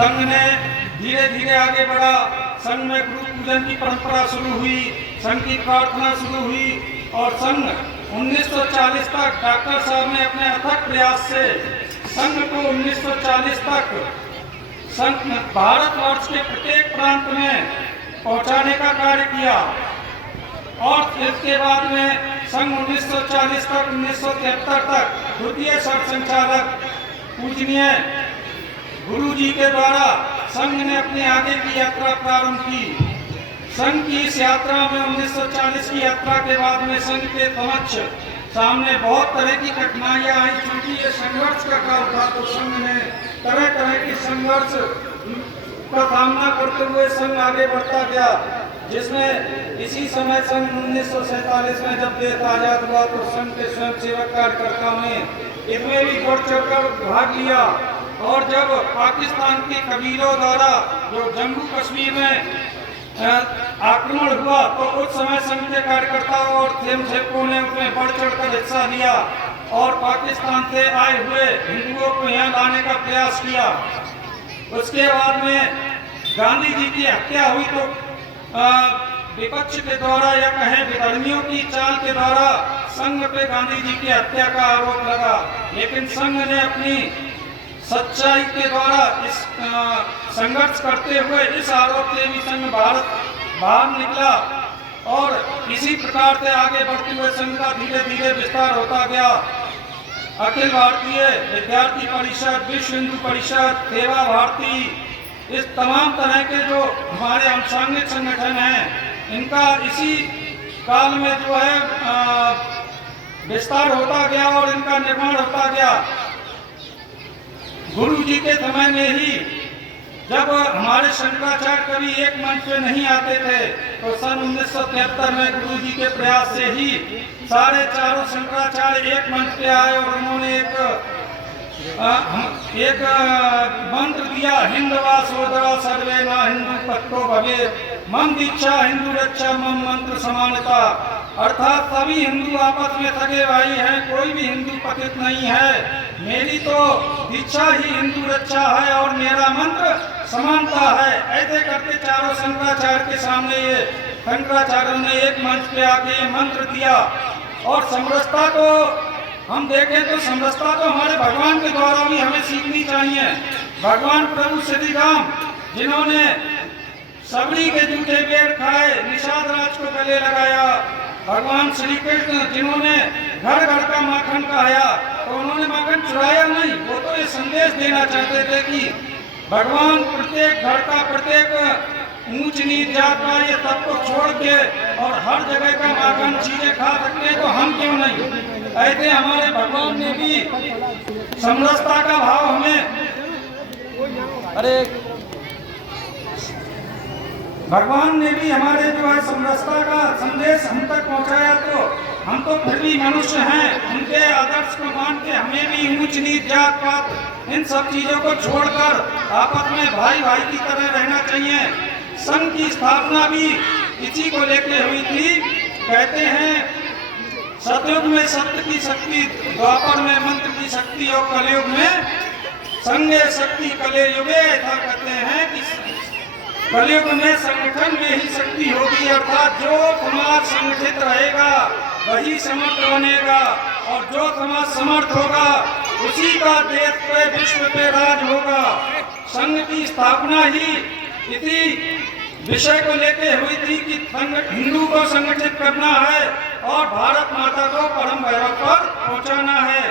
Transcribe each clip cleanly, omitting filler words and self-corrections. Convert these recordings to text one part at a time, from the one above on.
संघ ने धीरे धीरे आगे बढ़ा। संघ में गुरु पूजन की परंपरा शुरू हुई, संघ की प्रार्थना शुरू हुई और संघ 1940 तक डॉक्टर साहब ने अपने अथक प्रयास से संघ को 1940 तक संघ भारतवर्ष के प्रत्येक प्रांत में पहुंचाने का कार्य किया। और इसके बाद में संघ 1940 तक 1973 तक द्वितीय सरसंघचालक पूजनीय गुरु जी के द्वारा संघ ने अपनी आगे की यात्रा प्रारंभ की। संघ की इस यात्रा में 1940 की यात्रा के बाद में संघ के समक्ष सामने बहुत तरह की कठिनाइयां आई, क्योंकि ये संघर्ष का काल था। तो संघ ने तरह तरह की संघर्ष का सामना करते हुए संघ आगे बढ़ता गया, जिसमें इसी समय सन 1947 में जब देश आजाद हुआ तो संघ के स्वयंसेवक कार्यकर्ताओं ने इसमें भी बढ़ चढ़कर भाग लिया। और जब पाकिस्तान के कबीलों द्वारा जो जम्मू कश्मीर में आक्रमण हुआ तो उस समय संघ के कार्यकर्ताओं और स्वयंसेवकों ने उसमें बढ़ चढ़कर हिस्सा लिया और पाकिस्तान से आए हुए हिंदुओं को यहाँ लाने का प्रयास किया। उसके बाद में गांधी जी की हत्या हुई तो विपक्ष के द्वारा या कहें विधर्मियों की चाल के द्वारा संघ पे गांधी जी की हत्या का आरोप लगा, लेकिन संघ ने अपनी सच्चाई के द्वारा इस संघर्ष करते हुए इस आरोप से भी संघ बाहर निकला और इसी प्रकार से आगे बढ़ते हुए संघ का धीरे धीरे विस्तार होता गया। अखिल भारतीय विद्यार्थी परिषद, विश्व हिंदू परिषद, सेवा भारती, इस तमाम तरह के जो हमारे अनुषंगिक संगठन हैं, इनका इसी काल में जो है विस्तार होता गया और इनका निर्माण होता गया। गुरु जी के समय में ही जब हमारे शंकराचार्य कभी एक मंच पे नहीं आते थे तो सन 1973 में गुरु जी के प्रयास से ही सारे चारों शंकराचार्य एक मंच पे आए और उन्होंने एक मंत्र दिया, हिंदवा सोदरा सर्वे ना हिंदू पत्तो भवे, मम दीक्षा हिंदू रक्षा मम मंत्र समानता। अर्थात सभी हिंदू आपस में सगे भाई हैं, कोई भी हिंदू पतित नहीं है। मेरी तो दीक्षा ही हिंदू रक्षा है और मेरा मंत्र समानता है। ऐसे करके चारों शंकराचार्य के सामने ये शंकराचार्य ने एक मंच पे आके मंत्र दिया। और समरसता को हम देखें तो समरसता तो हमारे भगवान के द्वारा भी हमें सीखनी चाहिए। भगवान प्रभु श्री राम जिन्होंने सबरी के जूठे बेर खाए, निषाद राज को गले लगाया, भगवान श्री कृष्ण जिन्होंने घर घर का माखन खाया, तो उन्होंने माखन चुराया नहीं, वो तो ये संदेश देना चाहते थे कि भगवान प्रत्येक घर का, प्रत्येक ऊंच नीच जात का ये सबको छोड़ के और हर जगह का माखन चीजें खा सकते हैं, तो हम क्यों नहीं। ऐसे हमारे भगवान ने भी समरसता का भाव हमें, अरे भगवान ने भी हमारे जो है समरसता का संदेश हम तक पहुंचाया। तो हम तो फिर भी मनुष्य हैं, उनके आदर्श को मान के हमें भी ऊंच नीच जात पात इन सब चीजों को छोड़कर आपस में भाई भाई की तरह रहना चाहिए। संघ की स्थापना भी इसी को लेके हुई थी। कहते हैं सतयुग में सत्य की शक्ति, द्वापर में मंत्र की शक्ति और कलयुग में संघ शक्ति कले युगे। ऐसा कहते हैं कि कलयुग में संगठन में ही शक्ति होगी, अर्थात जो समाज संगठित रहेगा वही समर्थ बनेगा और जो समाज समर्थ होगा उसी का देश पे विश्व पे राज होगा। संघ की स्थापना ही इसी विषय को लेके हुई थी कि हिंदू को संगठित करना है और भारत माता को परम भैरव पर पहुंचाना है।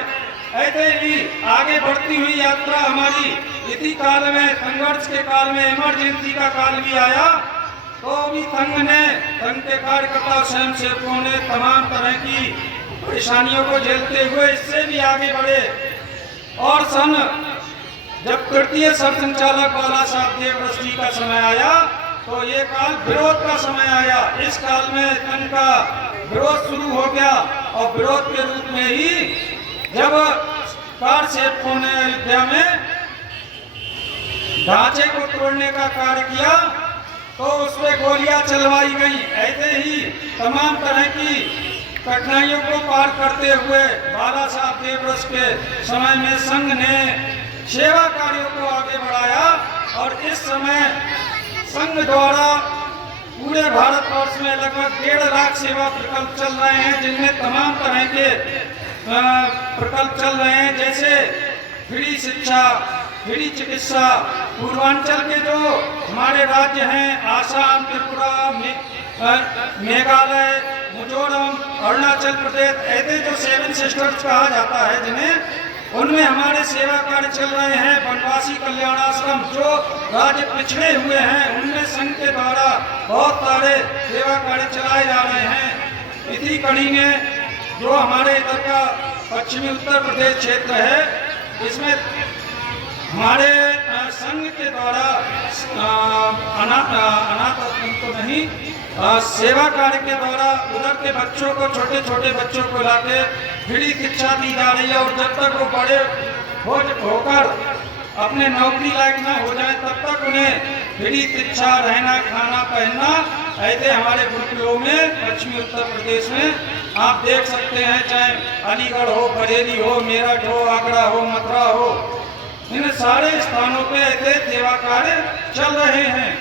ऐसे ही आगे बढ़ती हुई यात्रा हमारी इसी काल में, संघर्ष के काल में, इमरजेंसी का काल भी आया तो भी संघ के कार्यकर्ता स्वयं सेवकों ने तमाम तरह की परेशानियों को झेलते हुए इससे भी आगे बढ़े। और सन जब तृतीय सरसंघचालक बाला साहब देवव्रत जी का समय आया तो ये काल विरोध का समय आया। इस काल में संघ का विरोध शुरू हो गया और विरोध के रूप में ही जब कार सेवकों ने अयोध्या में ढांचे को तोड़ने का कार्य किया तो उसमें गोलियां चलवाई गई। ऐसे ही तमाम तरह की कठिनाइयों को पार करते हुए बाला साहब देवव्रत के समय में संघ ने सेवा कार्यों को आगे बढ़ाया और संघ द्वारा पूरे भारतवर्ष में लगभग 1.5 लाख सेवा प्रकल्प चल रहे हैं, जिनमें तमाम तरह के प्रकल्प चल रहे हैं, जैसे फ्री शिक्षा, फ्री चिकित्सा। पूर्वांचल के जो हमारे राज्य हैं, आसाम, त्रिपुरा, मेघालय, मिजोरम, अरुणाचल प्रदेश, ऐसे जो 7 सिस्टर्स कहा जाता है जिन्हें, उनमें हमारे सेवा कार्य चल रहे हैं। वनवासी कल्याण आश्रम जो राज्य पिछड़े हुए हैं, उनमें संघ के द्वारा बहुत सारे सेवा कार्य चलाए जा रहे हैं। इसी कड़ी में जो हमारे इधर का पश्चिमी उत्तर प्रदेश क्षेत्र है, इसमें हमारे संघ के द्वारा अनाथ आश्रम तो नहीं, सेवा कार्य के द्वारा उधर के बच्चों को, छोटे छोटे बच्चों को लाके फ्री शिक्षा दी जा रही है। और जब तक वो बड़े होकर अपने नौकरी लायक ना हो जाए, तब तक उन्हें फ्री शिक्षा, रहना, खाना, पहनना, ऐसे हमारे गुरुकुलों में पश्चिमी उत्तर प्रदेश में आप देख सकते हैं। चाहे अलीगढ़ हो, बरेली हो, मेरठ हो, आगरा हो, मथुरा हो, इन सारे स्थानों पे ऐसे सेवा कार्य चल रहे हैं।